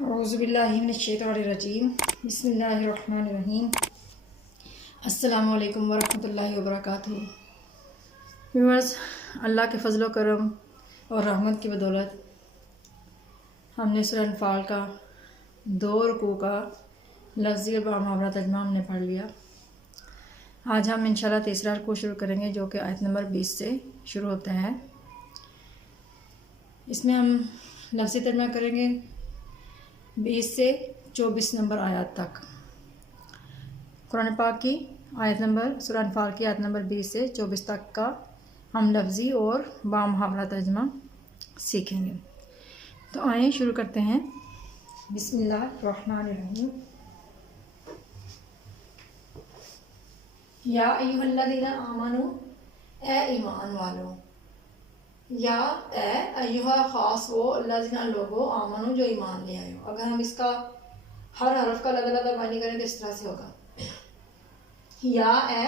اعوذ باللہ من الشیطان الرجیم بسم اللہ الرحمن الرحیم السلام علیکم ورحمۃ اللہ وبرکاتہ۔ ویورز، اللہ کے فضل و کرم اور رحمت کی بدولت ہم نے سورہ انفال کا 2 رکوع کا لفظی اور محاورہ ترجمہ ہم نے پڑھ لیا۔ آج ہم انشاءاللہ تیسرا رکوع شروع کریں گے جو کہ آیت نمبر 20 سے شروع ہوتا ہے۔ اس میں ہم لفظی ترجمہ کریں گے 20 سے 24 نمبر آیات تک۔ قرآن پاک کی آیت نمبر سورہ انفال کی آیت نمبر 20 سے 24 تک کا ہم لفظی اور بامحاورہ ترجمہ سیکھیں گے۔ تو آئیں شروع کرتے ہیں۔ بسم اللہ الرحمن الرحیم۔ یا ایھا الذین آمنوا، اے ایمان والو، یا اے ایھا خاص وہ الذین لوگو آمنو جو ایمان لے آئے ہو۔ اگر ہم اس کا ہر حرف کا الگ الگ معنی کریں تو اس طرح سے ہوگا، یا اے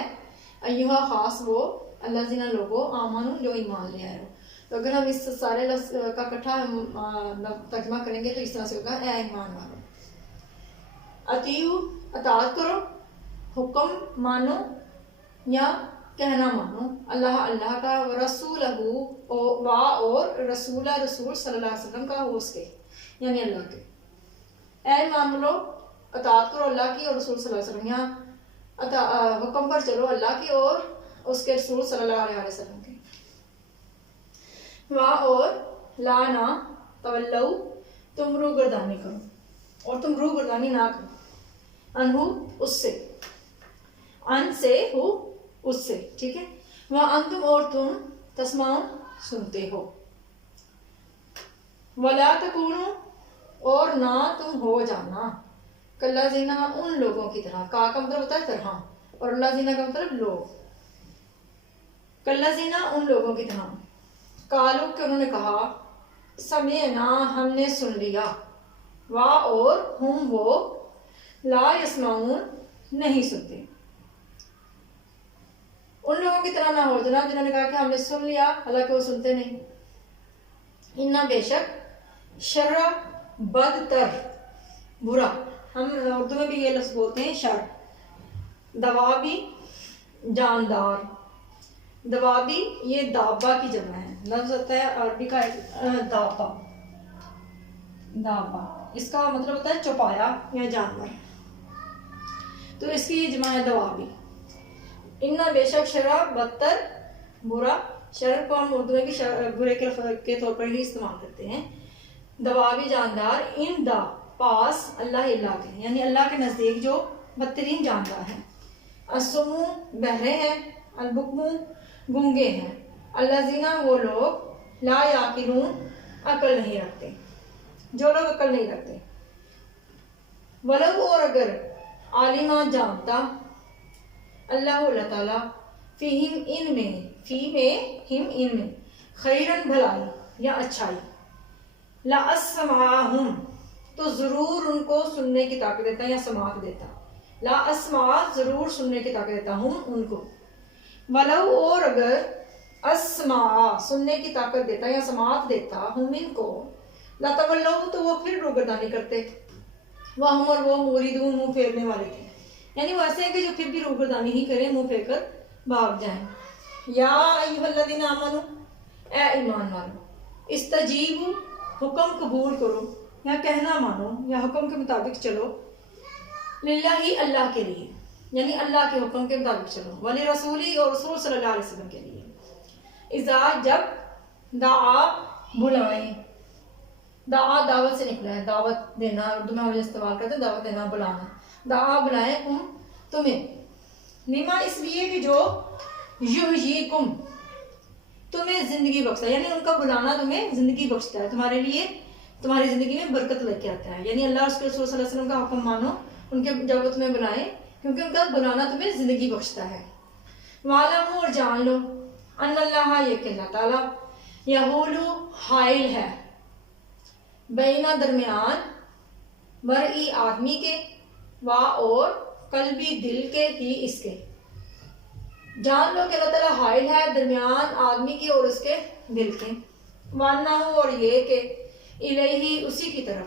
ایھا خاص وہ الذین لوگو آمنو جو ایمان لے آئے ہو۔ تو اگر ہم اس سارے لفظ کا اکٹھا ترجمہ کریں گے تو اس طرح سے ہوگا، اے ایمان والو، اطیعوا اطاعت کرو، حکم مانو یا کہنا مانو اللہ کا، رسولہ اور رسول صلی اللہ علیہ وسلم کا، اس کے یعنی اللہ کے۔ اے ایمان لو، اطاعت کرو اللہ کی اور رسول صلی اللہ علیہ وسلم، یہاں حکم پر چلو اللہ کی اور اس کے رسول صلی اللہ علیہ وسلم کے۔ اور لا نہ تولو، تم روگردانی کرو اور تم روگردانی نہ کرو، انہو اس سے، ان سے ہو اس سے، ٹھیک ہے۔ وَأَنْتُمْ اور تم تسمعون سنتے ہو، وَلَا تَكُونُوا اور نہ تم ہو جانا، کالذین ان لوگوں کی طرح، کا مطلب ہوتا ہے طرح اور الذین کا مطلب لوگ، کالذین ان لوگوں کی طرح، قالوا کہ انہوں نے کہا، سمعنا ہم نے سن لیا، اور ہم وہ لا یسمعون نہیں سنتے۔ ان لوگوں کی طرح نہ ہو جانا جنہوں نے کہا کہ ہم نے سن لیا حالانکہ وہ سنتے نہیں۔ اِنَّا بے شک، شر بدتر برا، ہم اردو میں بھی یہ لفظ بولتے ہیں شر، دوابی جاندار، دوابی یہ دابا کی جمع ہے، لفظ ہوتا ہے عربی کا دابا، دابا اس کا مطلب ہوتا ہے چوپایا یا جانور، تو اس کی جمع ہے دوابی۔ اِنَّا بے شک شر بدتر برا، شر کو ہم اردو میں بھی برے کے طور پر ہی استعمال کرتے ہیں۔ دوابی جاندار، ان دا پاس اللہ کے، یعنی اللہ کے نزدیک جو بدترین جاندار ہیں۔ الصم بہرے ہیں، البکم گونگے ہیں، الذین وہ لوگ لا یعقلون عقل نہیں رکھتے، جو لوگ عقل نہیں رکھتے۔ ولو اور اگر عالمہ جانتا اللہ تعالیٰ فیہم ان میں، فی میں ہم ان میں، خیرن بھلائی یا اچھائی، لاسمعہم تو ضرور ان کو سننے کی طاقت دیتا یا سماعت دیتا، لا اسمع ضرور سننے کی طاقت دیتا ہم ان کو، ولو اور اگر اسمع سننے کی طاقت دیتا یا سماعت دیتا ہم ان کو، لتولوا تو وہ پھر روگردانی کرتے، وہم اور وہ موردون منہ پھیرنے والے تھے، یعنی وہ ایسے ہیں کہ جو پھر بھی روگردانی ہی کریں، منہ پھیر کر بھاگ جائیں۔ یا ایھا الذین آمنوا، اے ایمان والو، استجیبوا حکم قبول کرو یا کہنا مانو یا حکم کے مطابق چلو، للہ اللہ کے لیے، یعنی اللہ کے حکم کے مطابق چلو، ولرسولی اور رسول صلی اللہ علیہ وسلم کے لیے، اذا جب دعا بلائیں، دعا دعوت سے نکلا ہے، دعوت دینا اردو میں ہم استعمال کرتے ہیں، دعوت دینا بلانا، دعا بلائیں تمہیں، لما اس لیے کہ جو یحییکم تمہیں زندگی بخشتا ہے، یعنی ان کا بلانا تمہیں زندگی بخشتا ہے، تمہارے لیے تمہاری زندگی میں برکت لے کے آتا ہے، یعنی اللہ اس کے رسول صلی اللہ علیہ وسلم کا حکم مانو ان کے جب وہ تمہیں بلائیں، کیونکہ ان کا بلانا تمہیں زندگی بخشتا ہے۔ وَاعْلَمُوا اور جان لو، ان اللہ یہ کہ اللہ تعالیٰ یحول حائل ہے، بینا درمیان، مرئی آدمی کے، اور قلبی دل کے ہی اس کے، جان لو کہ اللہ تعالیٰ حائل ہے درمیان آدمی کی اور اس کے دل کے، ماننا ہو اور یہ کہ الیہ اسی کی طرف،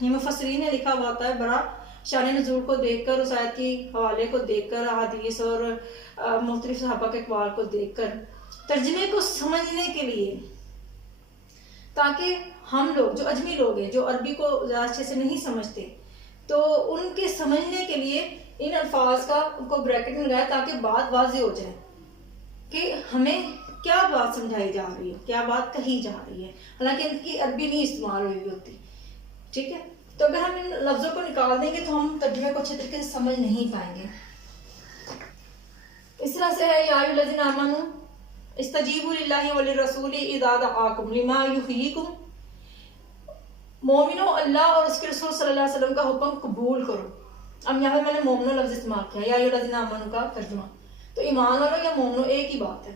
یہ مفسرین نے لکھا ہوا ہوتا ہے برا شان نزول کو دیکھ کر، اس آیت کی حوالے کو دیکھ کر، احادیث اور مختلف صحابہ کے اقوال کو دیکھ کر ترجمے کو سمجھنے کے لیے، تاکہ ہم لوگ جو اجمی لوگ ہیں، جو عربی کو زیادہ اچھے سے نہیں سمجھتے، تو ان کے سمجھنے کے لیے ان الفاظ کا ان کو بریکٹ میں لگایا تاکہ بات واضح ہو جائے کہ ہمیں کیا بات سمجھائی جا رہی ہے، کیا بات کہی جا رہی ہے، حالانکہ ان کی عربی نہیں استعمال ہوئی ہوتی. ٹھیک ہے، تو اگر ہم ان لفظوں کو نکال دیں گے تو ہم ترجمے کو اچھے طریقے سے سمجھ نہیں پائیں گے. اس طرح سے ہے یا ایھا الذین آمنوا استجیبوا للہ وللرسول اذا دعاکم لما یحییکم، مومنوں اللہ اور اس کے رسول صلی اللہ علیہ وسلم کا حکم قبول کرو. اب یہاں پہ میں نے مومنوں لفظ استعمال کیا، یا ایھا الذین آمنوا کا ترجمہ، تو ایمان والوں یا مومنوں ایک ہی بات ہے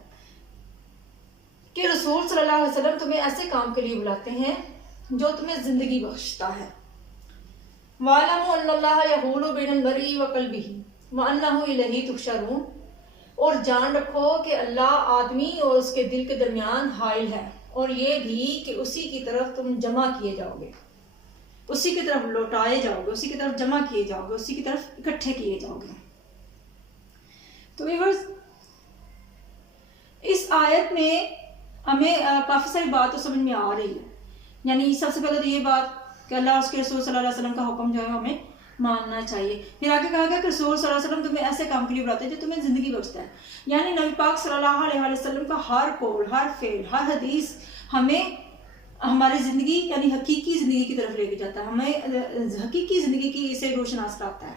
کہ رسول صلی اللہ علیہ وسلم تمہیں ایسے کام کے لیے بلاتے ہیں جو تمہیں زندگی بخشتا ہے. وَاعْلَمُوا أَنَّ اللَّهَ يَحُولُ بَيْنَ الْمَرْءِ وَقَلْبِهِ وَأَنَّهُ إِلَيْهِ تُحْشَرُونَ، اور جان رکھو کہ اللہ آدمی اور اس کے دل کے درمیان حائل ہے، اور یہ بھی کہ اسی کی طرف تم جمع کیے جاؤ گے، اسی کی طرف لوٹائے جاؤ گے، اسی کی طرف جمع کیے جاؤ گے، اسی کی طرف اکٹھے کیے جاؤ گے. تو ویورز، اس آیت میں ہمیں کافی ساری بات تو سمجھ میں آ رہی ہے. یعنی سب سے پہلے تو یہ بات کہ اللہ اور اس کے رسول صلی اللہ علیہ وسلم کا حکم جو ہے ہمیں ماننا چاہیے. پھر آگے کہا گیا کہ رسول صلی اللہ علیہ وسلم تمہیں ایسے کام کے لیے بلاتے ہیں جو تمہیں زندگی بخشتا ہے. یعنی نبی پاک صلی اللہ علیہ وسلم کا ہر قول، ہر فعل، ہر حدیث ہمیں ہماری زندگی یعنی حقیقی زندگی کی طرف لے کے جاتا ہے، ہمیں حقیقی زندگی کی اسے روشناس کراتا ہے.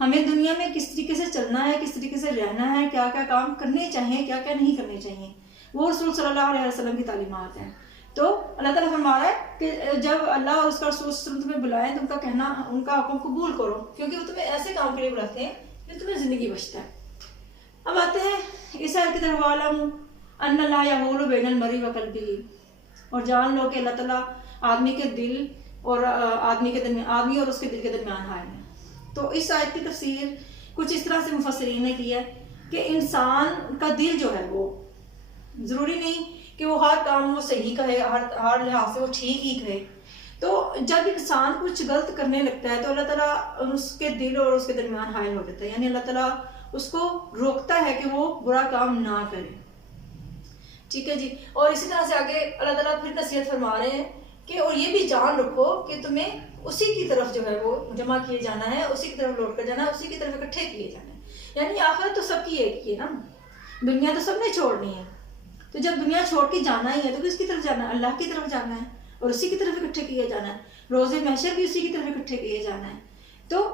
ہمیں دنیا میں کس طریقے سے چلنا ہے، کس طریقے سے رہنا ہے، کیا کیا کام کرنے چاہیے، کیا کیا نہیں کرنے چاہیے، وہ رسول صلی اللہ علیہ وسلم کی تعلیمات ہیں. تو اللہ تعالیٰ فرما رہا ہے کہ جب اللہ اور اس کا رسول صلی اللہ علیہ وسلم تمہیں بلائیں تو ان کا کہنا، ان کا حکم قبول کرو، کیونکہ وہ تمہیں ایسے کام کے لیے بلاتے ہیں جو تمہیں زندگی بخشتا ہے. اب آتے ہیں اس آیت کی طرف، وَاعْلَمُوا أَنَّ اللَّهَ يَحُولُ بَيْنَ الْمَرْءِ وَقَلْبِهِ، اور جان لو کہ اللہ تعالیٰ آدمی کے دل اور آدمی کے درمیان، آدمی اور اس کے دل کے درمیان حائل ہے. تو اس آیت کی تفسیر کچھ اس طرح سے مفسرین نے کی ہے کہ انسان کا دل جو ہے وہ ضروری نہیں کہ وہ ہر کام وہ صحیح کہے، ہر لحاظ سے وہ ٹھیک ہی کہے. تو جب انسان کچھ غلط کرنے لگتا ہے تو اللہ تعالیٰ اس کے دل اور اس کے درمیان حائل ہو جاتا ہے، یعنی اللہ تعالیٰ اس کو روکتا ہے کہ وہ برا کام نہ کرے. ٹھیک ہے جی. اور اسی طرح سے آگے اللہ تعالیٰ پھر نصیحت فرما رہے ہیں کہ اور یہ بھی جان رکھو کہ تمہیں اسی کی طرف جو ہے وہ جمع کیے جانا ہے، اسی کی طرف لوٹ کر جانا ہے، اسی کی طرف اکٹھے کیے جانا ہے. یعنی آخرت تو سب کی ایک ہی ہے نا، دنیا تو سب نے چھوڑنی ہے. تو جب دنیا چھوڑ کے جانا ہی ہے تو کس کی طرف جانا ہے؟ اللہ کی طرف جانا ہے، اور اسی کی طرف اکٹھے کیے جانا ہے. روز محشر بھی اسی کی طرف اکٹھے کیے جانا ہے. تو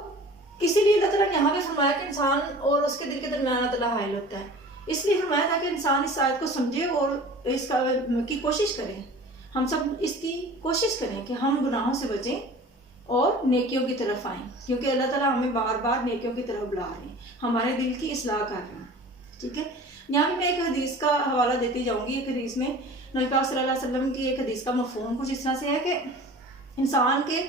اسی لیے اللہ تعالیٰ نے یہاں پہ فرمایا کہ انسان اور اس کے دل کے درمیان اللہ تعالیٰ حائل ہوتا ہے. اس لیے فرمایا تھا کہ انسان اس آیت کو سمجھے اور اس کی کوشش کریں. ہم سب اس کی کوشش کریں کہ ہم گناہوں سے بچیں اور نیکیوں کی طرف آئیں، کیونکہ اللہ تعالیٰ ہمیں بار بار نیکیوں کی طرف بلا رہے ہیں، ہمارے دل کی اصلاح کر رہے ہیں. ٹھیک ہے. یہاں بھی میں ایک حدیث کا حوالہ دیتی جاؤں گی. ایک حدیث میں نبی پاک صلی اللہ علیہ وسلم کی ایک حدیث کا مفہوم کچھ اس طرح سے ہے کہ انسان کے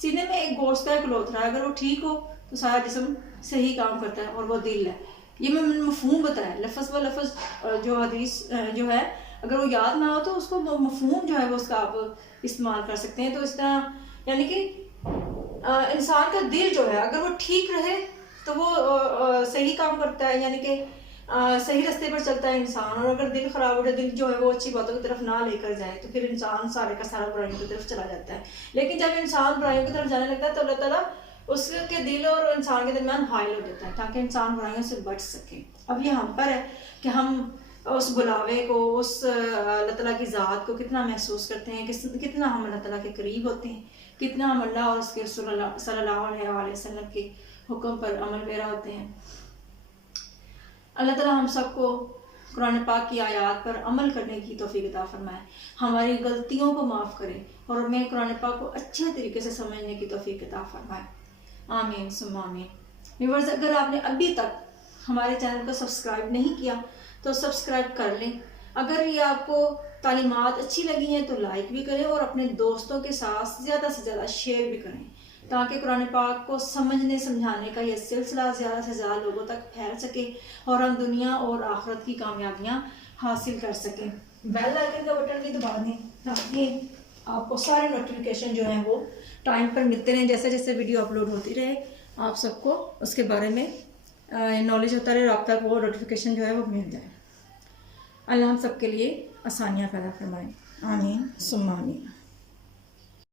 سینے میں ایک گوشت کا ایک لوتھڑا ہے، اگر وہ ٹھیک ہو تو سارا جسم صحیح کام کرتا ہے، اور وہ دل ہے. یہ میں مفہوم بتایا، لفظ و لفظ جو حدیث جو ہے اگر وہ یاد نہ ہو تو اس کو مفہوم جو ہے وہ اس کا آپ استعمال کر سکتے ہیں. تو اس طرح یعنی کہ انسان کا دل جو ہے اگر وہ ٹھیک رہے تو وہ صحیح کام کرتا ہے، یعنی کہ صحیح راستے پر چلتا ہے انسان. اور اگر دل خراب ہو جائے، دل جو ہے وہ اچھی باتوں کی طرف نہ لے کر جائے تو پھر انسان سارے کا سارا برائیوں کی طرف چلا جاتا ہے. لیکن جب انسان برائیوں کی طرف جانے لگتا ہے تو اللہ تعالیٰ اس کے دل اور انسان کے درمیان حائل ہو جاتا ہے تاکہ انسان برائیوں سے بچ سکے. اب یہ ہم پر ہے کہ ہم اس بلاوے کو، اس اللہ تعالیٰ کی ذات کو کتنا محسوس کرتے ہیں، کتنا ہم اللہ تعالیٰ کے قریب ہوتے ہیں، کتنا ہم اللہ اور اس کے رسول اللہ صلی اللہ علیہ وسلم کے حکم پر عمل پیرا ہوتے ہیں. اللہ تعالیٰ ہم سب کو قرآن پاک کی آیات پر عمل کرنے کی توفیق عطا فرمائے، ہماری غلطیوں کو معاف کرے اور ہمیں قرآن پاک کو اچھے طریقے سے سمجھنے کی توفیق عطا فرمائے. آمین ثم آمین. ویورز، اگر آپ نے ابھی تک ہمارے چینل کو سبسکرائب نہیں کیا تو سبسکرائب کر لیں. اگر یہ آپ کو تعلیمات اچھی لگی ہیں تو لائک بھی کریں اور اپنے دوستوں کے ساتھ زیادہ سے زیادہ شیئر بھی کریں تاکہ قرآن پاک کو سمجھنے سمجھانے کا یہ سلسلہ زیادہ سے زیادہ لوگوں تک پھیل سکے اور ہم دنیا اور آخرت کی کامیابیاں حاصل کر سکیں. بیل آئیکن کا بٹن بھی دبا دیں تاکہ آپ کو سارے نوٹیفیکیشن جو ہیں وہ ٹائم پر ملتے رہیں، جیسے جیسے ویڈیو اپلوڈ ہوتی رہے آپ سب کو اس کے بارے میں نالج ہوتا رہے، رابطہ کو نوٹیفیکیشن جو ہے وہ مل جائے۔ اللہ ہم سب کے لیے آسانیاں پیدا فرمائیں، آمین ثم آمین۔